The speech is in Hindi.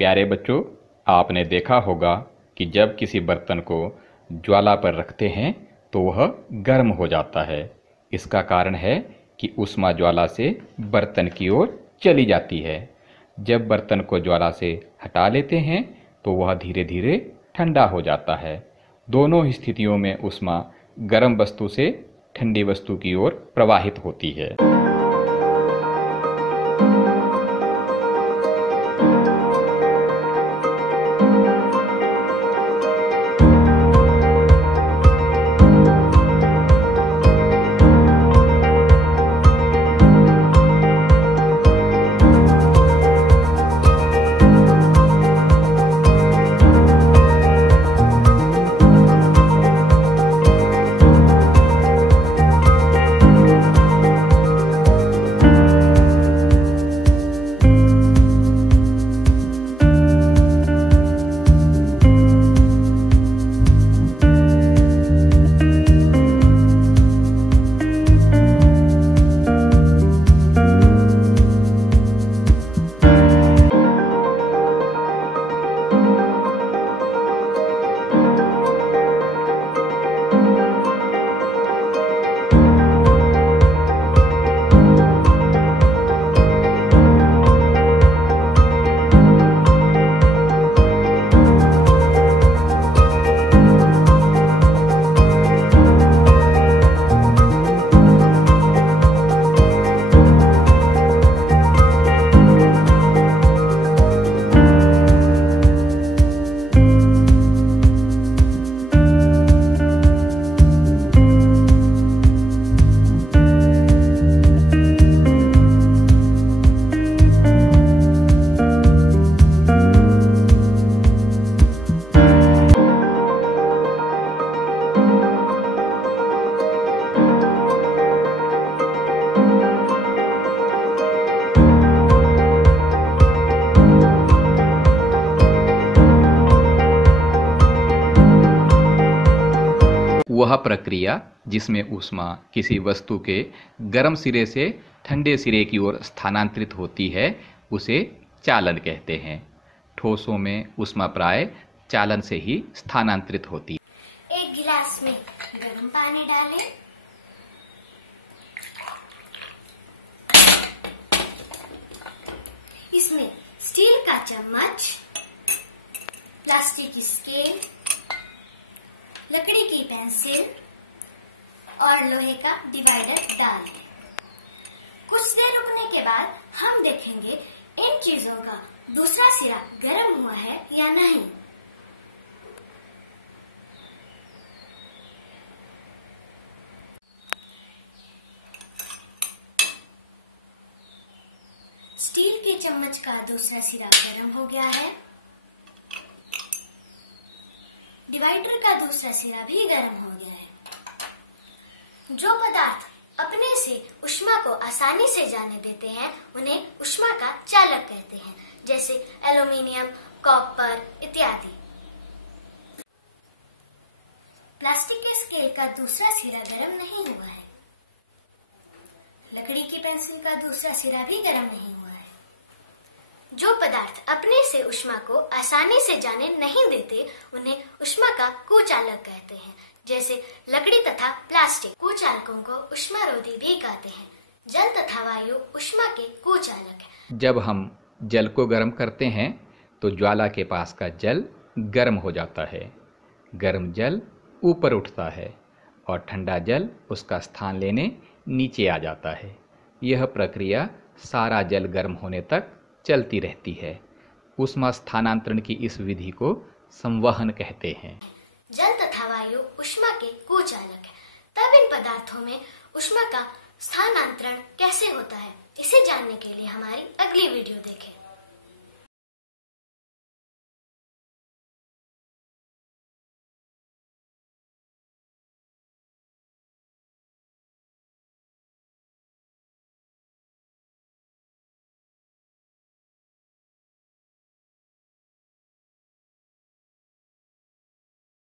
प्यारे बच्चों, आपने देखा होगा कि जब किसी बर्तन को ज्वाला पर रखते हैं तो वह गर्म हो जाता है। इसका कारण है कि ऊष्मा ज्वाला से बर्तन की ओर चली जाती है। जब बर्तन को ज्वाला से हटा लेते हैं तो वह धीरे धीरे ठंडा हो जाता है। दोनों स्थितियों में ऊष्मा गर्म वस्तु से ठंडी वस्तु की ओर प्रवाहित होती है। वह प्रक्रिया जिसमें ऊष्मा किसी वस्तु के गर्म सिरे से ठंडे सिरे की ओर स्थानांतरित होती है उसे चालन कहते हैं। ठोसों में ऊष्मा प्राय चालन से ही स्थानांतरित होती है। एक गिलास में गर्म पानी डालें। इसमें स्टील का चम्मच, प्लास्टिक की स्केल, लकड़ी की पेंसिल और लोहे का डिवाइडर डाल दें। कुछ देर रुकने के बाद हम देखेंगे इन चीजों का दूसरा सिरा गर्म हुआ है या नहीं। स्टील के चम्मच का दूसरा सिरा गर्म हो गया है। डिवाइडर का दूसरा सिरा भी गर्म हो गया है। जो पदार्थ अपने से ऊष्मा को आसानी से जाने देते हैं उन्हें ऊष्मा का चालक कहते हैं, जैसे एल्यूमीनियम, कॉपर इत्यादि। प्लास्टिक के स्केल का दूसरा सिरा गर्म नहीं हुआ है। लकड़ी की पेंसिल का दूसरा सिरा भी गर्म नहीं हुआ है। जो पदार्थ अपने से ऊष्मा को आसानी से जाने नहीं देते उन्हें ऊष्मा का कुचालक कहते हैं, जैसे लकड़ी तथा प्लास्टिक। कुचालकों को ऊष्मारोधी भी कहते हैं। जल तथा वायु ऊष्मा के कुचालक है। जब हम जल को गर्म करते हैं तो ज्वाला के पास का जल गर्म हो जाता है। गर्म जल ऊपर उठता है और ठंडा जल उसका स्थान लेने नीचे आ जाता है। यह प्रक्रिया सारा जल गर्म होने तक चलती रहती है। ऊष्मा स्थानांतरण की इस विधि को संवहन कहते हैं। जल तथा वायु ऊष्मा के कुचालक है। तब इन पदार्थों में ऊष्मा का स्थानांतरण कैसे होता है, इसे जानने के लिए हमारी अगली वीडियो देखें।